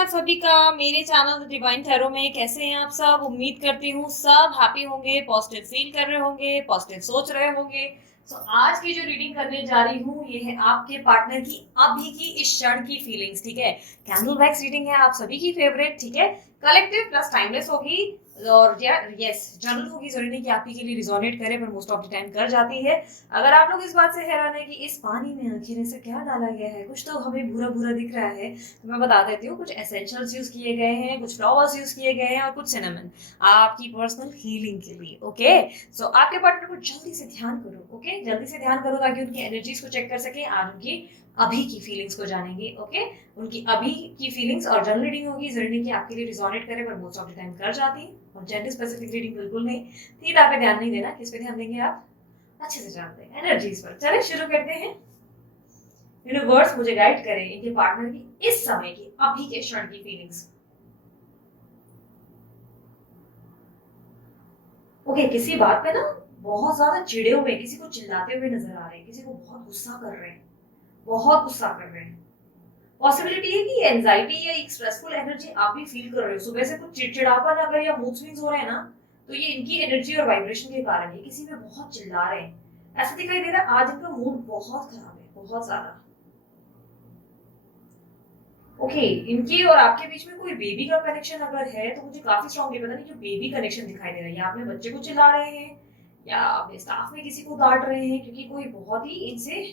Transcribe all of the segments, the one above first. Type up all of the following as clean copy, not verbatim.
आप सभी का मेरे चैनल द डिवाइन टैरो में। कैसे हैं आप सब? उम्मीद करती हूँ सब हैप्पी होंगे, पॉजिटिव फील कर रहे होंगे, पॉजिटिव सोच रहे होंगे। आज की जो रीडिंग करने जा रही हूँ ये है आपके पार्टनर की अभी की इस क्षण की फीलिंग्स। ठीक है, कैंडल वैक्स रीडिंग है, आप सभी की फेवरेट। ठीक है, कलेक्टिव प्लस टाइमलेस होगी और यस जनरल होगी। जरूरी नहीं कि आप ही के लिए रिजोनेट करे, पर मोस्ट ऑफ द टाइम कर जाती है। अगर आप लोग इस बात से हैरान है कि इस पानी में आखिर ऐसा क्या डाला गया है, कुछ तो हमें भूरा भूरा दिख रहा है, तो मैं बता देती हूँ। कुछ एसेंशियल्स यूज किए गए हैं, कुछ फ्लावर्स यूज किए गए हैं और कुछ सिनेमन आपकी पर्सनल हीलिंग के लिए। ओके, सो आपके पार्टनर को जल्दी से ध्यान करो। ओके, जल्दी से ध्यान करो ताकि उनकी एनर्जीज को चेक कर सके, आज उनकी अभी की फीलिंग्स को जानेंगे। ओके, उनकी अभी की फीलिंग्स और जनरल रीडिंग होगी। जरूरी नहीं कि आपके लिए रिजोनेट करे, पर मोस्ट ऑफ द टाइम कर जाती है। और जेंडर स्पेसिफिक रीडिंग बिल्कुल नहीं। थीटा पे ध्यान नहीं देना, किस पे ध्यान देंगे आप अच्छे से जानते हैं, एनर्जीज पर। चले शुरू करते हैं। यूनिवर्स मुझे गाइड करे इनके पार्टनर की इस समय की अभी के क्षण की फीलिंग्स। ओके, किसी बात पे ना बहुत ज्यादा चिड़े हुए, किसी को चिल्लाते हुए नजर आ रहे हैं, किसी को बहुत गुस्सा कर रहे हैं, बहुत गुस्सा कर रहे हैं। पॉसिबिलिटी है कि एंजाइटी या एक स्ट्रेसफुल एनर्जी आप भी फील कर रहे हो। सुबह से कुछ चिड़चिड़ापन अगर या मूड स्विंग्स हो रहे हैं ना, तो ये इनकी एनर्जी और वाइब्रेशन के कारण है। किसी में बहुत चिल्ला रहे हैं, ऐसा दिखाई दे रहा है आज इनका मूड बहुत खराब है, बहुत ज्यादा। ओके, इनकी और आपके बीच में कोई बेबी का कनेक्शन अगर है तो मुझे काफी स्ट्रांगली पता नहीं क्यों बेबी कनेक्शन दिखाई दे रहा है। या अपने बच्चे को चिल्ला रहे हैं या अपने स्टाफ में किसी को डांट रहे हैं, क्योंकि कोई बहुत ही इनसे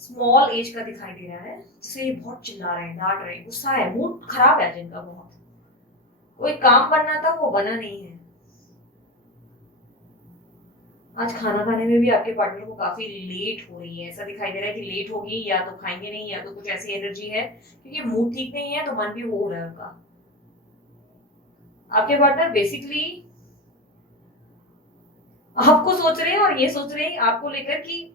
स्मॉल एज का दिखाई दे रहा है जिसे ये बहुत चिल्ला रहे हैं, डांट रहे हैं, गुस्सा है, मूड खराब है जिनका बहुत। कोई काम बनना था वो बना नहीं है। आज खाना खाने में भी आपके पार्टनर को काफी लेट हो रही है, ऐसा दिखाई दे रहा है कि लेट होगी, या तो खाएंगे नहीं या तो कुछ ऐसी एनर्जी है, क्योंकि मूड ठीक नहीं है तो मन भी हो रहा है उनका। आपके पार्टनर बेसिकली आपको सोच रहे हैं और ये सोच रहे हैं आपको लेकर कि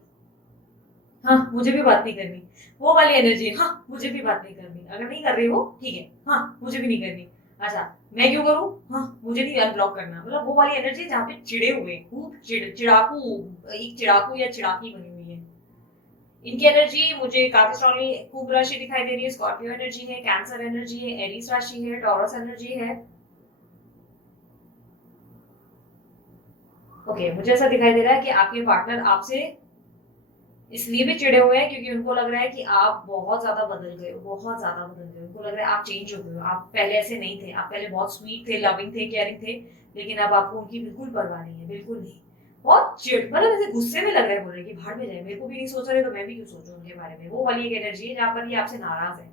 हाँ मुझे भी बात नहीं करनी, वो वाली एनर्जी। हाँ मुझे भी बात नहीं करनी, अगर नहीं कर रही हो ठीक है, हाँ मुझे भी नहीं करनी। अच्छा, मैं क्यों करूं, हाँ मुझे नहीं अनब्लॉक करना, मतलब वो वाली एनर्जी जहाँ पे चिड़े हुए, खूब चिड़ाकू, एक चिड़ाकू या चिड़ाकी बनी हुई है। इनकी एनर्जी मुझे काफी स्ट्रांगली कुंभ राशि दिखाई दे रही है, स्कॉर्पियो एनर्जी है, कैंसर एनर्जी है, एरीज राशि है, टॉरस एनर्जी है। ओके, मुझे ऐसा दिखाई दे रहा है कि आपके पार्टनर आपसे इसलिए भी चिड़े हुए हैं क्योंकि उनको लग रहा है कि आप बहुत ज्यादा बदल गए हो, बहुत ज्यादा बदल गए हो। उनको लग रहा है आप चेंज हो गए हो, आप पहले ऐसे नहीं थे, आप पहले बहुत स्वीट थे, लविंग थे, केयरिंग थे, लेकिन अब आपको उनकी बिल्कुल परवाह नहीं है, बिल्कुल नहीं। बहुत चिड़, मतलब ऐसे गुस्से में लग रहा है, बोल रहे कि भाड़ में जाए, मेरे को भी नहीं सोच रहे तो मैं भी क्यों सोचूं उनके बारे में। वो वाली एक एनर्जी है जहां पर ये आपसे नाराज है।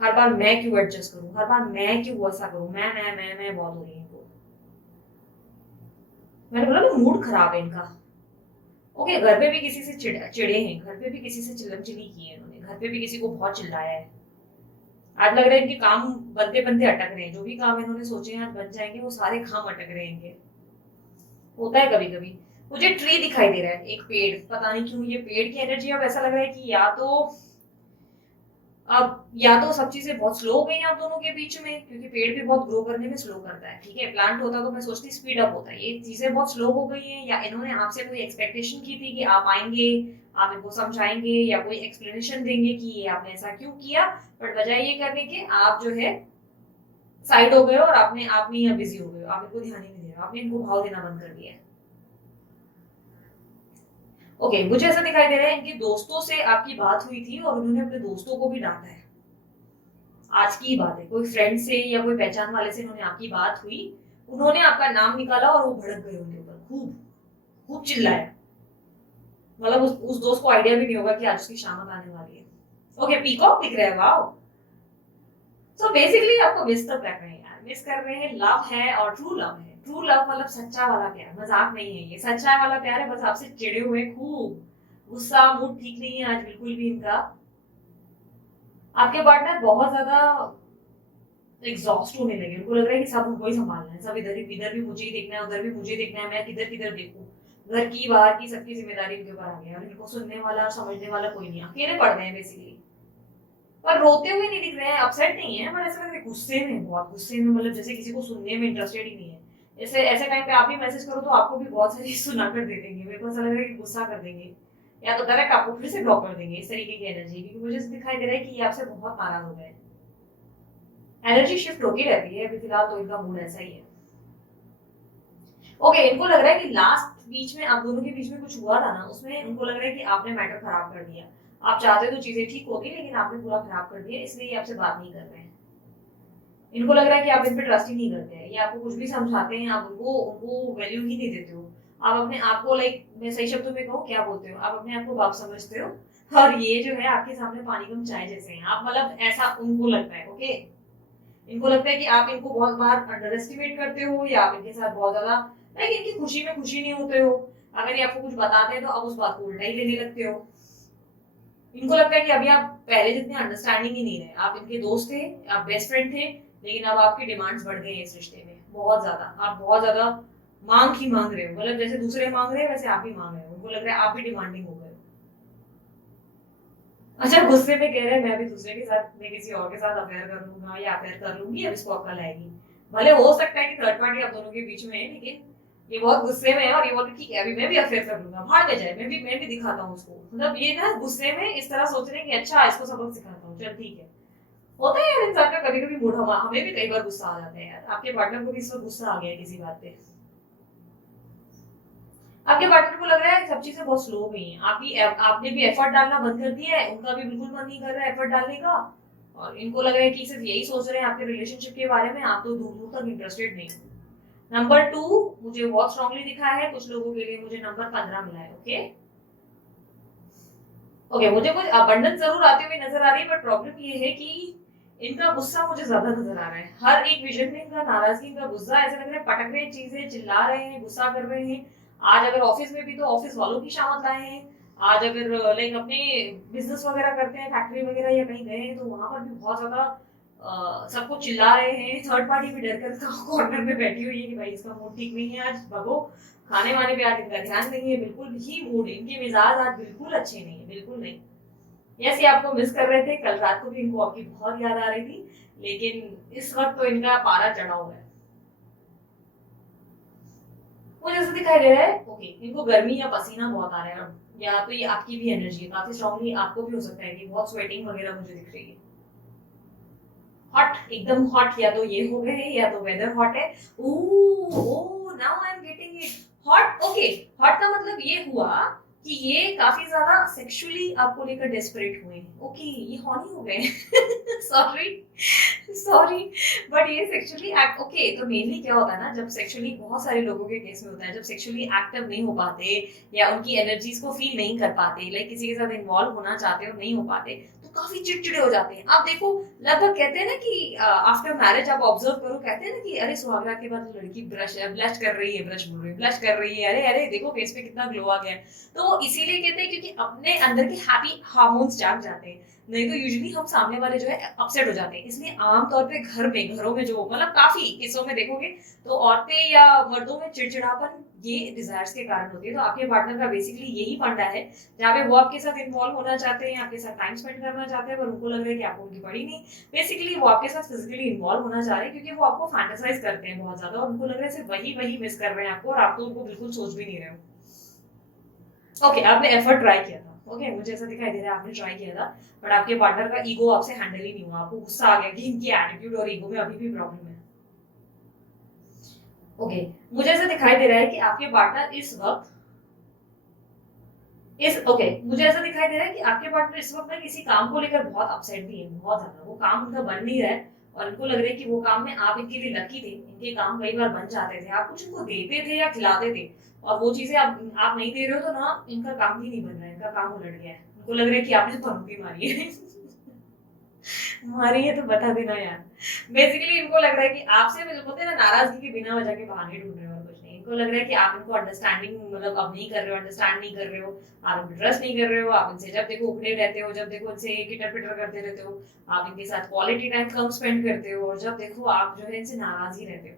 हर बार मैं क्यों एडजस्ट करूं, हर बार मैं क्यों ऐसा करूं, मैं बहुत हो रही है इनको। मैंने बोला ना मूड खराब है इनका। ओके, घर पे भी किसी से चिड़े हैं, घर पे भी किसी से चिल्लम चिल्ली की है इन्होंने, घर पे भी किसी को बहुत चिल्लाया है। आज लग रहा है इनके काम बनते बनते अटक रहे हैं, जो भी काम इन्होंने सोचे हैं आज बन जाएंगे, वो सारे काम अटक रहे हैं इनके। होता है कभी कभी। मुझे ट्री दिखाई दे रहा है, एक पेड़, पता नहीं क्यों ये पेड़ की एनर्जी। अब ऐसा लग रहा है कि या तो सब चीजें बहुत स्लो हो गई हैं आप दोनों के बीच में, क्योंकि पेड़ भी बहुत ग्रो करने में स्लो करता है। ठीक है, प्लांट होता तो मैं सोचती स्पीड अप होता है, ये चीजें बहुत स्लो हो गई हैं, या इन्होंने आपसे कोई एक्सपेक्टेशन की थी कि आप आएंगे, आप इनको समझाएंगे या कोई एक्सप्लेनेशन देंगे कि ये आपने ऐसा क्यों किया, बट बजाय ये करने के आप जो है साइड हो गए और आपने आप में बिजी हो गए, आप इनको ध्यान ही नहीं दे रहे, आपने इनको भाव देना बंद कर दिया है। ओके, मुझे ऐसा दिखाई दे रहा है इनके दोस्तों से आपकी बात हुई थी और उन्होंने अपने दोस्तों को भी डांटा है। आज की बात है, कोई फ्रेंड से या कोई पहचान वाले से इन्होंने आपकी बात हुई, उन्होंने आपका नाम निकाला और वो भड़क गए उनके ऊपर, खूब खूब चिल्लाया। मतलब उस दोस्त को आइडिया भी नहीं होगा कि आज उसकी शामत आने वाली है। ओके, पीकॉक दिख रहा है, वाओ। सो बेसिकली आपको मिस तो कर रहे हैं यार, मिस कर रहे हैं। लव है और ट्रू लव है, ट्रू लव मतलब सच्चा वाला प्यार, मजाक नहीं है ये, सच्चा वाला प्यार है। बस आपसे चिड़े हुए, खूब गुस्सा, मूड ठीक नहीं है आज बिल्कुल भी इनका। आपके पार्टनर बहुत ज्यादा एग्जॉस्ट होने लगे, उनको लग रहा है कि सब उनको ही संभालना है, सब इधर भी मुझे ही देखना है, उधर भी मुझे ही देखना है, मैं किधर किधर देखूं, घर की बाहर की सबकी जिम्मेदारी उनके ऊपर आ गई और इनको सुनने वाला और समझने वाला कोई नहीं, अकेले पड़ गए हैं बेसिकली। पर रोते हुए नहीं दिख रहे हैं, अपसेट नहीं है, पर ऐसा लग रहा है गुस्से में, बहुत गुस्से में, मतलब जैसे किसी को सुनने में इंटरेस्टेड ही नहीं है। जैसे ऐसे टाइम पे आप भी मैसेज करो तो आपको भी बहुत सारी सुना कर दे देंगे, मेरे को ऐसा लग रहा है कि गुस्सा कर देंगे, या तो डायरेक्ट आपको फिर से ब्लॉक कर देंगे, इस तरीके की एनर्जी। क्योंकि मुझे दिखाई दे रहा है कि ये आपसे बहुत नाराज हो गए हैं। एनर्जी शिफ्ट होती रहती है, अभी फिलहाल तो इनका मूड ऐसा ही है। ओके, इनको लग रहा है कि लास्ट बीच में आप दोनों के बीच में कुछ हुआ था ना, उसमें उनको लग रहा है कि आपने मैटर खराब कर दिया। आप चाहते तो चीजें ठीक होती, लेकिन आपने पूरा खराब कर दिया, इसलिए ये आपसे बात नहीं कर रहे हैं। इनको लग रहा है कि आप इन पे ट्रस्ट ही नहीं करते हैं, ये आपको कुछ भी समझाते हैं, आप उनको उनको वैल्यू ही नहीं देते हो। आप अपने आप को लाइक, मैं सही शब्दों में कहूँ क्या बोलते हो, आप अपने आप को बाप समझते हो, और ये जो है आपके सामने पानी कम चाय जैसे हैं आप, मतलब ऐसा उनको लगता है। ओके, इनको लगता है कि आप इनको बहुत बार अंडर एस्टिमेट करते हो, या आप इनके साथ बहुत ज्यादा लाइक इनकी खुशी में खुशी नहीं होते हो। अगर ये आपको कुछ बताते हैं तो आप उस बात को उल्टा ही लेने लगते हो। इनको लगता है कि अभी आप पहले जितने अंडरस्टैंडिंग ही नहीं रहे, आप इनके दोस्त थे, आप बेस्ट फ्रेंड थे, लेकिन अब आपकी डिमांड्स बढ़ गई हैं इस रिश्ते में बहुत ज्यादा। आप बहुत ज्यादा मांग ही मांग रहे हो, मतलब जैसे दूसरे मांग रहे हैं वैसे आप भी मांग रहे हो। उनको लग रहा है आप भी डिमांडिंग हो गए हो। अच्छा, गुस्से में कह रहे हैं मैं भी दूसरे के साथ, मैं किसी और के साथ अफेयर कर लूंगा या अफेयर कर लूंगी, अब इसको अक्ल आएगी। भले हो सकता है कि थर्ड पार्टी आप दोनों के बीच में है, लेकिन ये बहुत गुस्से में है और ये बोलते ठीक है अभी मैं भी अफेयर कर लूंगा, भाड़ में जाए, मैं भी दिखाता हूँ उसको। मतलब ये ना गुस्से में इस तरह सोच रहे हैं कि अच्छा इसको सबक सिखाता हूँ, चल ठीक है। होता है यार इंसान का कभी कभी मूड, हमें भी कई बार गुस्सा आ जाता है यार। आपके पार्टनर को भी इस वक्त गुस्सा आ गया है किसी बात पे। आपके पार्टनर को लग रहा है सब चीजें बहुत स्लो गई हैं, आपने भी एफर्ट डालना बंद कर दिया है, उनका भी बिल्कुल मन नहीं कर रहा है एफर्ट डालने का। और इनको लग रहा है कि सिर्फ यही सोच रहे हैं आपके रिलेशनशिप के बारे में, आप तो दूर दूर तक इंटरेस्टेड नहीं हो। नंबर 2 मुझे बहुत स्ट्रांगली दिखा है, कुछ लोगों के लिए मुझे नंबर 15 मिला है। ओके, ओके, मुझे कुछ अबंडेंस जरूर आती हुई नजर आ रही है, बट प्रॉब्लम ये है कि इनका गुस्सा मुझे ज्यादा नजर आ रहा है। हर एक विजन में इनका नाराजगी, इनका गुस्सा, ऐसा लग रहा है पटक रहे हैं चीजें, चिल्ला रहे हैं, गुस्सा कर रहे हैं। आज अगर ऑफिस में भी तो ऑफिस वालों की शामत लाए हैं। आज अगर लाइक अपने बिजनेस वगैरह करते हैं, फैक्ट्री वगैरह या कहीं गए हैं, तो वहां पर भी बहुत ज्यादा सबको चिल्ला रहे हैं। थर्ड पार्टी भी डर कर कॉर्नर में बैठी हुई है कि भाई इसका मूड ठीक नहीं है आज, भगो। खाने वाने पे आज इनका ध्यान नहीं है, बिल्कुल ही मूड, इनके मिजाज आज बिल्कुल अच्छे नहीं है, बिल्कुल नहीं। यस, ये आपको मिस कर रहे थे, कल रात को भी इनको आपकी बहुत याद आ रही थी, लेकिन इस वक्त तो इनका पारा चढ़ा हुआ है। मुझे ऐसा दिखाई दे रहा है ओके, इनको गर्मी या पसीना बहुत आ रहा है, या तो ये आपकी भी एनर्जी है काफी स्ट्रांगली, आपको भी हो सकता है कि बहुत स्वेटिंग वगैरह मुझे दिख रही है। हॉट, एकदम हॉट, या तो ये हो गए हैं या तो वेदर हॉट है। ओह now I am getting it. Hot, okay, hot का मतलब ये हुआ कि ये काफी ज्यादा सेक्सुअली आपको लेकर डेस्परेट हुए हैं। ओके, ये हॉनी हो गए। सॉरी, सॉरी, बट ये सेक्सुअली एक्ट, ओके, तो मेनली क्या होता है ना, जब सेक्सुअली बहुत सारे लोगों के केस में होता है, जब सेक्सुअली एक्टिव नहीं हो पाते या उनकी एनर्जीज को फील नहीं कर पाते, लाइक किसी के साथ इन्वॉल्व होना चाहते और नहीं हो पाते, तो काफी चिड़चिड़े हो जाते हैं। आप देखो, लगभग कहते हैं ना कि आफ्टर मैरिज आप ऑब्जर्व करो, कहते हैं ना कि अरे सुहागरात के बाद लड़की ब्लश कर रही है, ब्रश बोल रही है, ब्लश कर रही है, अरे अरे देखो फेस पे कितना ग्लो आ गया है। तो इसीलिए कहते हैं क्योंकि अपने अंदर के हैप्पी हार्मोन्स जाग जाते हैं, नहीं तो यूजुअली हम सामने वाले जो है अपसेट हो जाते हैं। इसलिए आमतौर पे घरों में जो मतलब काफी केसों में देखोगे तो औरतें या मर्दों में चिड़चिड़ापन ये डिजायर्स के कारण होती है। तो आपके पार्टनर का बेसिकली यही फंडा है, जहाँ पे वो आपके साथ इन्वॉल्व होना चाहते हैं, आपके साथ टाइम स्पेंड करना चाहते हैं, पर उनको लग रहा है कि आपको उनकी पड़ी नहीं। बेसिकली वो आपके साथ फिजिकली इन्वॉल्व होना चाह रहे हैं क्योंकि वो आपको फैंटेसाइज करते हैं बहुत ज्यादा, और उनको लग रहा है सिर्फ वही वही मिस कर रहे हैं आपको, और आप तो उनको बिल्कुल सोच भी नहीं रहे हो। ओके, आपने एफर्ट ट्राई किया था। ओके, मुझे ऐसा दिखाई दे रहा है आपने ट्राई किया था, बट आपके पार्टनर का ईगो आपसे हैंडल ही नहीं हुआ, आपको गुस्सा आ गया कि इनकी एटीट्यूड और ईगो में अभी भी प्रॉब्लम है। ओके, मुझे ऐसा दिखाई दे रहा है कि आपके पार्टनर इस वक्त मुझे ऐसा दिखाई दे रहा है कि आपके पार्टनर इस वक्त ना किसी काम को लेकर बहुत अपसेट भी है, बहुत ज्यादा। वो काम उनका बन नहीं रहा है, और इनको लग रहा है कि वो काम में आप इनके लिए लकी थे, इनके काम कई बार बन जाते थे, आप कुछ इनको देते थे या खिलाते थे, और वो चीजें आप नहीं दे रहे हो, तो ना इनका काम ही नहीं बन रहा है, इनका काम उलट गया है। इनको लग रहा है कि आपने पंक्ति मारी है। मारी है तो बता देना यार। बेसिकली इनको लग रहा है कि आपसे, मतलब बोलते हैं ना, नाराजगी के बिना वजह के बहाने ढूंढ रहे हो और कुछ नहीं। इनको लग रहा है कि आप इनको अंडरस्टैंडिंग, मतलब अब नहीं कर रहे हो, अंडरस्टैंड नहीं कर रहे हो, आप इनको ट्रस्ट नहीं कर रहे हो, आप इनसे जब देखो उखड़े रहते हो, जब देखो इनसे किटर पिटर करते रहते हो, आप इनके साथ क्वालिटी टाइम कम स्पेंड करते हो, और जब देखो आप जो है इनसे नाराज ही रहते हो।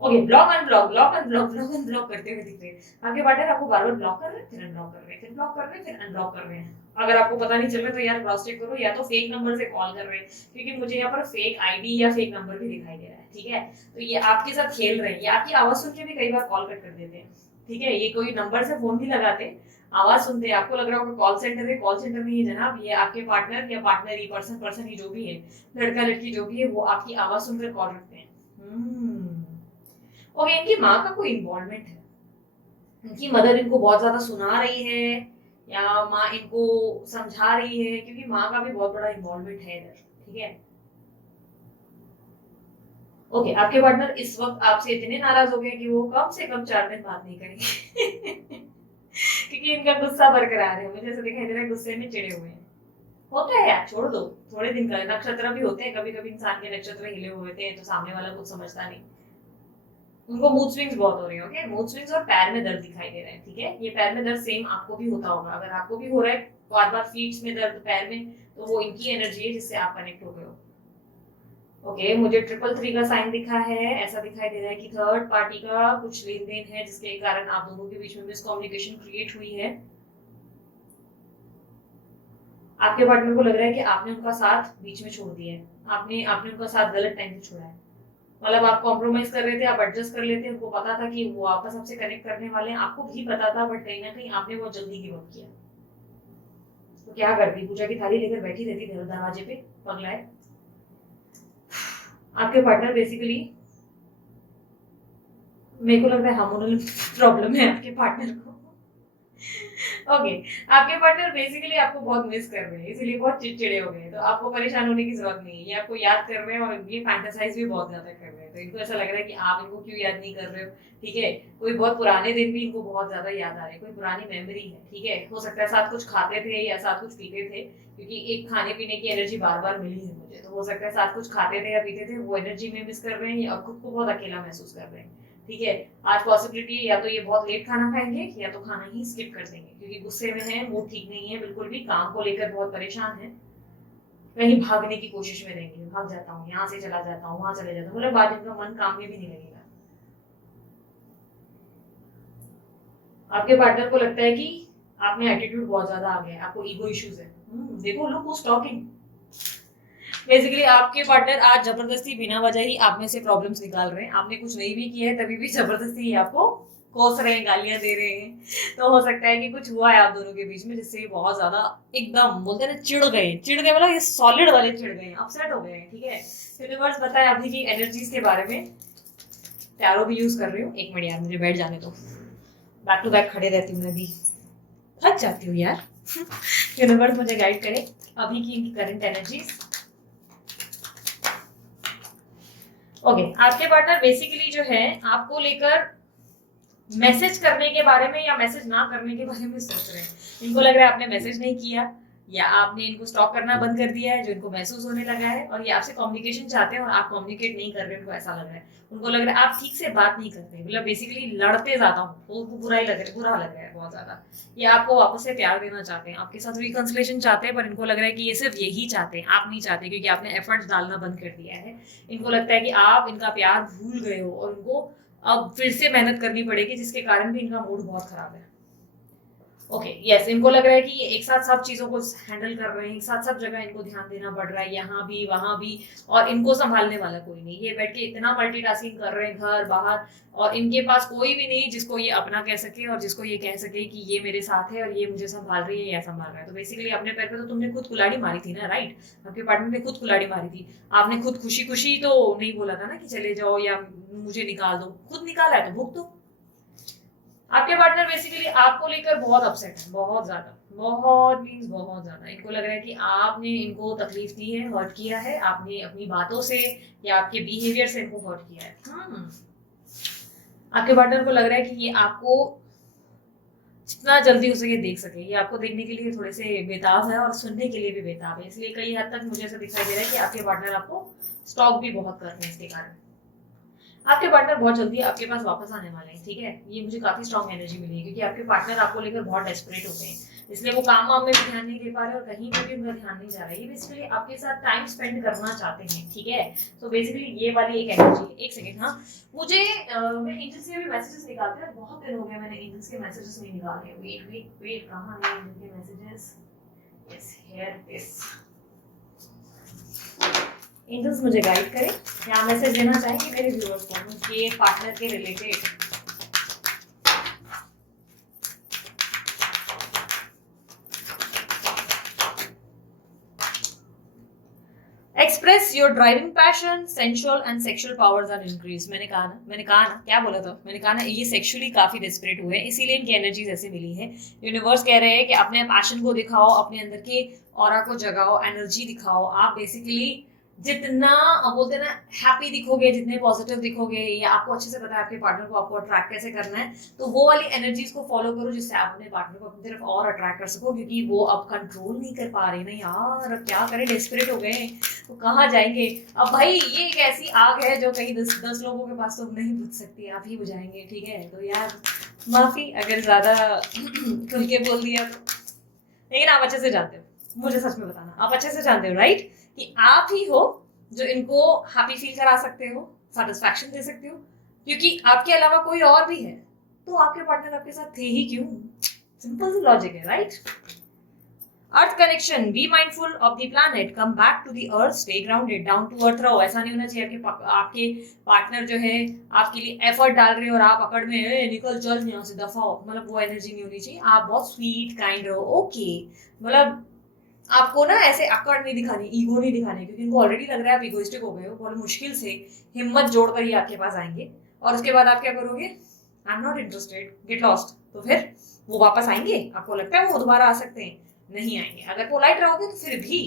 Okay, block unblock, block unblock, block unblock करते हुए दिख रहे हैं आपके पार्टनर। आपको बार बार ब्लॉक कर रहे हैं, फिर अनब्लॉक कर रहे हैं, फिर ब्लॉक कर रहे हैं, फिर अनब्लॉक कर रहे हैं। अगर आपको पता नहीं चल रहा तो यार क्रॉस चेक करो, या तो फेक नंबर से कॉल कर रहे हैं, क्योंकि मुझे यहाँ पर फेक आईडी या फेक नंबर भी दिखाई दे रहा है। ठीक है, तो ये आपके साथ खेल रहे हैं, ये आपकी आवाज सुन के भी कई बार कॉल कट कर देते हैं। ठीक है, ये कोई नंबर से फोन नहीं लगाते, आवाज सुनते हैं। आपको लग रहा होगा कॉल सेंटर है, कॉल सेंटर नहीं है जनाब, ये आपके पार्टनर या पार्टनर ही, पर्सन पर्सन ही जो भी है, लड़का लड़की जो भी है, वो आपकी आवाज सुनकर कॉल रखते हैं। ओके, इनकी माँ का कोई इन्वॉल्वमेंट है, इनकी मदर इनको बहुत ज्यादा सुना रही है या माँ इनको समझा रही है, क्योंकि माँ का भी बहुत बड़ा इन्वॉल्वमेंट है इधर, ठीक है। ओके, आपके पार्टनर इस वक्त आपसे इतने नाराज हो गए कि वो कम से कम 4 दिन बात नहीं करेंगे क्योंकि इनका गुस्सा बरकरार है, मुझे ऐसा दिखाई दे रहा है गुस्से में चिड़े हुए हैं। होता है यार, छोड़ दो, थोड़े दिन का नक्षत्र भी होते हैं, कभी कभी इंसान के नक्षत्र हिले हुए थे तो सामने वाला कुछ समझता नहीं। उनको मूड स्विंग्स बहुत हो रही है, ओके, मूड स्विंग्स और पैर में दर्द दिखाई दे रहे हैं, ठीक है। ये पैर में दर्द सेम आपको भी होता होगा, अगर आपको भी हो रहा है बार बार फीट्स में दर्द, पैर में, तो वो इनकी एनर्जी है जिससे आप कनेक्ट हो गए हो। ओके, मुझे 333 का साइन दिखा है, ऐसा दिखाई दे रहा है कि थर्ड पार्टी का कुछ लेन देन है जिसके कारण आप दोनों के बीच में मिसकम्युनिकेशन क्रिएट हुई है। आपके पार्टनर को लग रहा है कि आपने उनका साथ बीच में छोड़ दिया है, आपने उनका साथ गलत टाइम पे छोड़ा है। मतलब आप कॉम्प्रोमाइज कर रहे थे, आप एडजस्ट कर लेते, उनको पता था कि वो वापस आपसे कनेक्ट करने वाले हैं, आपको भी पता था, बट कहीं ना कहीं आपने बहुत जल्दी गिव अप किया। तो क्या करती, पूजा की थाली लेकर बैठी रहती दरवाजे पे पगलाए। आपके पार्टनर बेसिकली, मेरे को लग रहा है हार्मोनल प्रॉब्लम है आपके पार्टनर को। ओके, आपके पार्टनर बेसिकली आपको बहुत मिस कर रहे हैं, इसीलिए बहुत चिड़चिड़े हो गए। तो आपको परेशान होने की जरूरत नहीं है, ये आपको याद कर रहे हैं और ये फैंटेसाइज भी बहुत ज्यादा कर रहे हैं। तो इनको ऐसा लग रहा है कि आप इनको क्यों याद नहीं कर रहे हो, ठीक है। कोई बहुत पुराने दिन भी इनको बहुत ज्यादा याद आ रहे हैं, कोई पुरानी मेमोरी है, ठीक है। हो सकता है साथ कुछ खाते थे या साथ कुछ पीते थे, क्योंकि एक खाने पीने की एनर्जी बार बार मिली है मुझे, तो हो सकता है साथ कुछ खाते थे या पीते थे, वो एनर्जी में मिस कर रहे हैं या खुद को बहुत अकेला महसूस कर रहे हैं, ठीक है। आज पॉसिबिलिटी है या तो ये बहुत लेट खाना खाएंगे या तो खाना ही स्किप कर देंगे, क्योंकि गुस्से में है, मूड ठीक नहीं है, बिल्कुल भी काम को लेकर बहुत परेशान है, कहीं भागने की कोशिश में रहेंगे, भाग जाता हूँ, यहाँ से चला जाता हूँ, वहां चले जाता हूँ, मतलब बाद इनका मन काम में भी नहीं लगेगा। आपके पार्टनर को लगता है कि आप में एटीट्यूड बहुत ज्यादा आ गया है, आपको ईगो इश्यूज है। देखो लुक हूज टॉकिंग। बेसिकली आपके पार्टनर आज जबरदस्ती बिना वजह ही आप में से प्रॉब्लम्स निकाल रहे हैं, आपने कुछ नहीं भी किया है तभी भी जबरदस्ती आपको कोस रहे हैं, गालियां दे रहे हैं। तो हो सकता है कि कुछ हुआ है आप दोनों के बीच में जिससे बहुत ज्यादा एकदम बोलते हैं ना चिढ़ गए मतलब ये सॉलिड वाले चिढ़ गए, अपसेट हो गए हैं, ठीक है। यूनिवर्स बताए अभी की एनर्जीज के बारे में। टैरो भी यूज कर रही हूँ, 1 मिनट यार मुझे बैठ जाने दो, बैक टू बैक खड़े रहती हूँ मैं भी, थक जाती हूँ यार यूनिवर्स मुझे गाइड करे अभी की इनकी करंट एनर्जीज। ओके, आपके पार्टनर बेसिकली जो है आपको लेकर मैसेज करने के बारे में या मैसेज ना करने के बारे में सोच रहे हैं। इनको लग रहा है आपने मैसेज नहीं किया या आपने इनको स्टॉक करना बंद कर दिया है, जो इनको महसूस होने लगा है, और ये आपसे कम्युनिकेशन चाहते हैं और आप कम्युनिकेट नहीं कर रहे, उनको ऐसा लग रहा है। उनको लग रहा है आप ठीक से बात नहीं करते, मतलब बेसिकली लड़ते ज्यादा हो, उनको बुरा लग रहा है बहुत ज्यादा। ये आपको वापस से प्यार देना चाहते हैं, आपके साथ रिकंसिलेशन चाहते हैं, पर इनको लग रहा है कि ये सिर्फ यही चाहते हैं, आप नहीं चाहते, क्योंकि आपने एफर्ट्स डालना बंद कर दिया है। इनको लगता है कि आप इनका प्यार भूल गए हो और इनको अब फिर से मेहनत करनी पड़ेगी, जिसके कारण भी इनका मूड बहुत खराब है। ओके, यस, इनको लग रहा है कि ये एक साथ सब चीजों को हैंडल कर रहे हैं, एक साथ सब जगह इनको ध्यान देना पड़ रहा है, यहाँ भी वहां भी, और इनको संभालने वाला कोई नहीं। ये बैठ के इतना मल्टीटास्किंग कर रहे हैं घर बाहर, और इनके पास कोई भी नहीं जिसको ये अपना कह सके और जिसको ये कह सके कि ये मेरे साथ है और ये मुझे संभाल रही है या संभाल रहा है। तो बेसिकली अपने पैर पे तो तुमने खुद कुल्हाड़ी मारी थी ना, राइट। आपके पार्टनर ने खुद कुल्हाड़ी मारी थी, आपने खुद खुशी खुशी तो नहीं बोला था ना कि चले जाओ या मुझे निकाल दो, खुद निकाला है तो भुगतो। आपके पार्टनर बेसिकली आपको लेकर बहुत अपसेट है, बहुत ज्यादा, बहुत मींस बहुत ज्यादा। इनको लग रहा है कि आपने इनको तकलीफ दी है, हर्ट किया है, आपने अपनी बातों से या आपके बिहेवियर से इनको हर्ट किया है। आपके पार्टनर को लग रहा है कि ये आपको जितना जल्दी हो सके देख सके, ये आपको देखने के लिए थोड़े से बेताब है और सुनने के लिए भी बेताब है, इसलिए कई हद तक मुझे ऐसा दिखाई दे रहा है कि आपके पार्टनर आपको स्टॉक भी बहुत कर रहे हैं। इसके कारण आपके पार्टनर बहुत जल्दी आपके पास वापस आने वाले हैं, ठीक है। ये मुझे काफी स्ट्रॉन्ग एनर्जी मिली है, क्योंकि आपके पार्टनर आपको लेकर बहुत डेस्परेट हो गए हैं, इसलिए वो काम वाम में भी ध्यान नहीं दे पा रहे और कहीं पे भी उनका ध्यान नहीं जा रहा है। ये बेसिकली आपके साथ टाइम स्पेंड करना चाहते हैं, ठीक है। तो बेसिकली ये वाली एक एनर्जी है। एक सेकेंड, हाँ मुझे मैं एंजल से भी मैसेजेस निकालते हैं, बहुत दिन हो गए मैंने एंजल्स के मैसेजेस नहीं निकाले। वेट कहाँ है एंजल के messages? Yes, here this. Angels मुझे गाइड करें, क्या मैसेज देना चाहेंगे मेरे व्यूअर्स को उनके पार्टनर के related. Express your driving passion, sensual and sexual powers are increase. मैंने कहा ना, क्या बोला था, मैंने कहा ना ये सेक्सुअली काफी डेस्परेट हुए हैं, इसीलिए इनकी एनर्जीज ऐसे मिली है। यूनिवर्स कह रहे हैं कि अपने पैशन को दिखाओ, अपने अंदर के ऑरा को जगाओ, एनर्जी दिखाओ। आप बेसिकली जितना बोलते हैं ना हैप्पी दिखोगे, जितने पॉजिटिव दिखोगे, या आपको अच्छे से पता है आपके पार्टनर को आपको अट्रैक्ट कैसे करना है, तो वो वाली एनर्जीज को फॉलो करो जिससे आप अपने पार्टनर को अपनी तरफ और अट्रैक्ट कर सको, क्योंकि वो अब कंट्रोल नहीं कर पा रहे ना यार। अब क्या करें, डेस्परेट हो गए, वो कहाँ जाएंगे अब भाई। ये एक ऐसी आग है जो कहीं 10 लोगों के पास तो नहीं बुझ सकती, आप ही बुझाएंगे, ठीक है। तो यार माफी अगर ज्यादा खुल के बोल दिया तो, लेकिन आप अच्छे से जानते हो, मुझे सच में बताना, आप अच्छे से जानते हो राइट, कि आप ही हो जो इनको हैप्पी फील करा सकते हो, सेटिस्फैक्शन दे सकते हो, क्योंकि आपके अलावा कोई और भी है तो आपके पार्टनर आपके साथ थे ही क्यों। सिंपल सी लॉजिक है right. Earth connection, be mindful of the planet, come back to the earth, stay grounded, down to earth रहो। ऐसा नहीं होना चाहिए आपके पार्टनर जो है आपके लिए एफर्ट डाल रहे हो और आप अकड़ में निकल चल यहाँ से दफा हो, मतलब वो एनर्जी नहीं होनी चाहिए। आप बहुत स्वीट काइंड रहो, ओके, मतलब आपको ना ऐसे अकड़ नहीं दिखानी, ईगो नहीं दिखानी, क्योंकि इनको ऑलरेडी लग रहा है आप इगोइस्टिक हो गए हो, बहुत मुश्किल से हिम्मत जोड़कर ही आपके पास आएंगे। और उसके बाद आप क्या करोगे, I am not interested, get lost. तो फिर वो वापस आएंगे, आपको लगता है वो दोबारा आ सकते हैं, नहीं आएंगे। अगर पोलाइट रहोगे तो फिर भी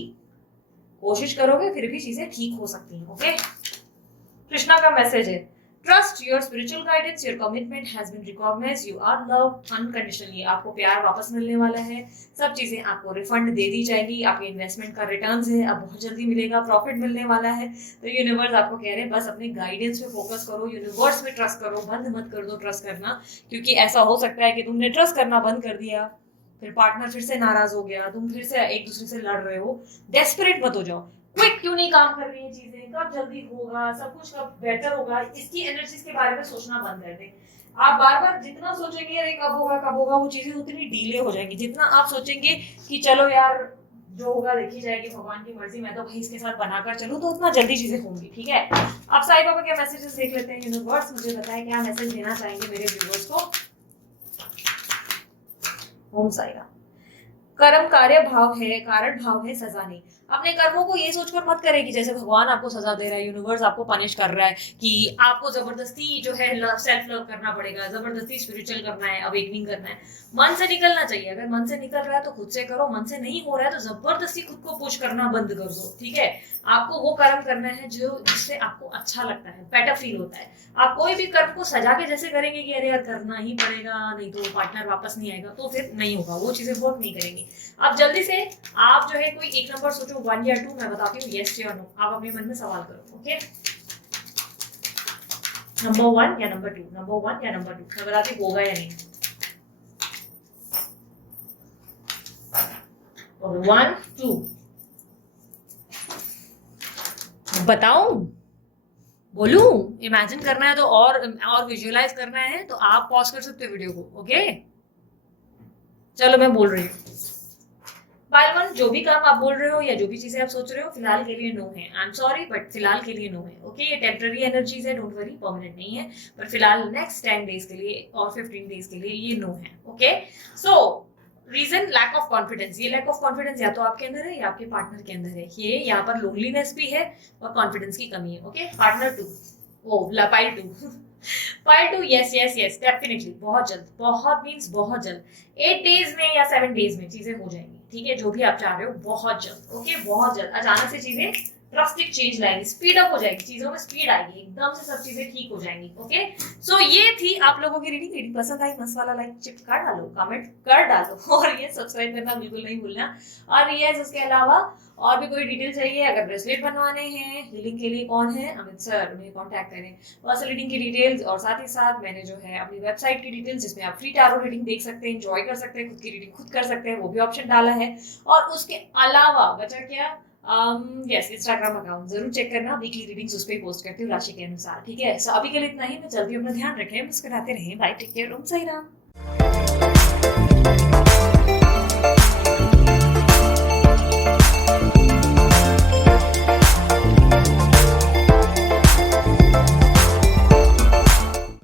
कोशिश करोगे, फिर भी चीजें ठीक हो सकती हैं। ओके, कृष्णा का मैसेज है, trust your spiritual guidance, your commitment has been recognised, you are loved unconditionally. आपको प्यार वापस मिलने वाला है, सब चीजें आपको रिफंड दे दी जाएगी, आपके इन्वेस्टमेंट का रिटर्न्स है अब बहुत जल्दी मिलेगा, प्रॉफिट मिलने वाला है। तो यूनिवर्स आपको कह रहे हैं बस अपने गाइडेंस पे फोकस करो, यूनिवर्स में ट्रस्ट करो, बंद मत कर दो ट्रस्ट करना, क्योंकि ऐसा हो सकता है कि तुमने ट्रस्ट करना बंद कर दिया, फिर पार्टनर फिर से नाराज हो गया, तुम फिर से एक दूसरे से लड़ रहे हो। डेस्परेट मत हो जाओ, क्विक क्यों नहीं काम कर रही है चीजें, कब जल्दी होगा, सब कुछ कब बेहतर होगा, इसकी एनर्जीज के बारे में सोचना बंद कर दें। आप बार बार जितना सोचेंगे अरे कब होगा वो चीजें उतनी डीले हो जाएंगी। जितना आप सोचेंगे कि चलो यार जो होगा देखी जाएगी, भगवान की मर्जी, मैं तो भाई इसके साथ बनाकर चलूं, तो उतना जल्दी चीजें होंगी, ठीक है। अब साईं बाबा के मैसेजेस देख लेते हैं। यूनिवर्स मुझे बताएं क्या मैसेज देना चाहेंगे मेरे व्यूअर्स को। ओम साईं राम। कर्म कार्य भाव है, कारण भाव है, सजा नहीं। अपने कर्मों को ये सोचकर मत करें कि जैसे भगवान आपको सजा दे रहा है, यूनिवर्स आपको पनिश कर रहा है, कि आपको जबरदस्ती जो है सेल्फ लव करना पड़ेगा, जबरदस्ती स्पिरिचुअल करना है, अवेकनिंग करना है। मन से निकलना चाहिए, अगर मन से निकल रहा है तो खुद से करो, मन से नहीं हो रहा है तो जबरदस्ती खुद को पुश करना बंद कर दो, ठीक है। आपको वो कर्म करना है जो जिससे आपको अच्छा लगता है, बेटर फील होता है। आप कोई भी कर्म को सजा के जैसे करेंगे कि अरे यार करना ही पड़ेगा नहीं तो पार्टनर वापस नहीं आएगा, तो फिर नहीं होगा, वो चीजें वर्क नहीं करेंगी। अब जल्दी से आप जो है कोई एक नंबर सोचो, 1 या 2, मैं बताती हूँ येस या नो। आप अपने मन में सवाल करो, ओके। नंबर 1 या नंबर 2, नंबर 1 या नंबर 2, मैं बताती हूँ होगा या नहीं। 1 2 बताऊं, बोलूं, इमेजिन करना है तो और विजुअलाइज करना है तो आप पॉज कर सकते हो वीडियो को, ओके। चलो मैं बोल रही हूँ। बाय वन, जो भी काम आप बोल रहे हो या जो भी चीजें आप सोच रहे हो फिलहाल के लिए नो है। आई एम सॉरी बट फिलहाल के लिए नो है, ओके। ये टेम्पररी एनर्जीज है, डोंट वरी, परमानेंट नहीं है। पर फिलहाल नेक्स्ट 10 डेज के लिए और 15 डेज के लिए ये नो है, okay. So reason lack of confidence. ये लैक ऑफ कॉन्फिडेंस या तो आपके अंदर है या आपके पार्टनर के अंदर है। ये यहाँ पर लोनलीनेस भी है और कॉन्फिडेंस की कमी है, okay. Partner 2, oh pile 2 pile 2, yes yes yes definitely, बहुत जल्द, बहुत मीन्स बहुत जल्द, 8 डेज में या 7 डेज में चीजें हो जाएंगी, ठीक है। जो भी आप चाह रहे हो बहुत जल्द, ओके, बहुत जल्द। अचानक से चीजें ड्रास्टिक चेंज लाएंगी, स्पीड अप हो जाएगी, चीजों में स्पीड आएगी, एकदम से सब चीजें ठीक हो जाएंगी, ओके। सो ये थी आप लोगों की रीडिंग पसंद आई, मस्त वाला लाइक चिप कर डालो, कमेंट कर डालो और ये सब्सक्राइब करना बिल्कुल नहीं भूलना। और ये उसके अलावा और भी कोई डिटेल चाहिए, अगर ब्रेसलेट बनवाने हैं, हीलिंग के लिए कौन है, अमित सर, उन्हें कांटेक्ट करें। पर्सनल रीडिंग की डिटेल्स और साथ ही साथ मैंने जो है अपनी वेबसाइट की डिटेल्स जिसमें आप फ्री टैरो रीडिंग देख सकते हैं, एंजॉय कर सकते हैं, खुद की रीडिंग खुद कर सकते हैं, वो भी ऑप्शन डाला है। और उसके अलावा बचा क्या, यस इंस्टाग्राम अकाउंट जरूर चेक करना, वीकली रीडिंग्स उस पर पोस्ट करती हूँ राशि के अनुसार, ठीक है। सो अभी के लिए इतना ही, मैं चलती हूँ, अपना ध्यान रखें, मुस्कुराते रहें, bye, take care, Om Sai Ram.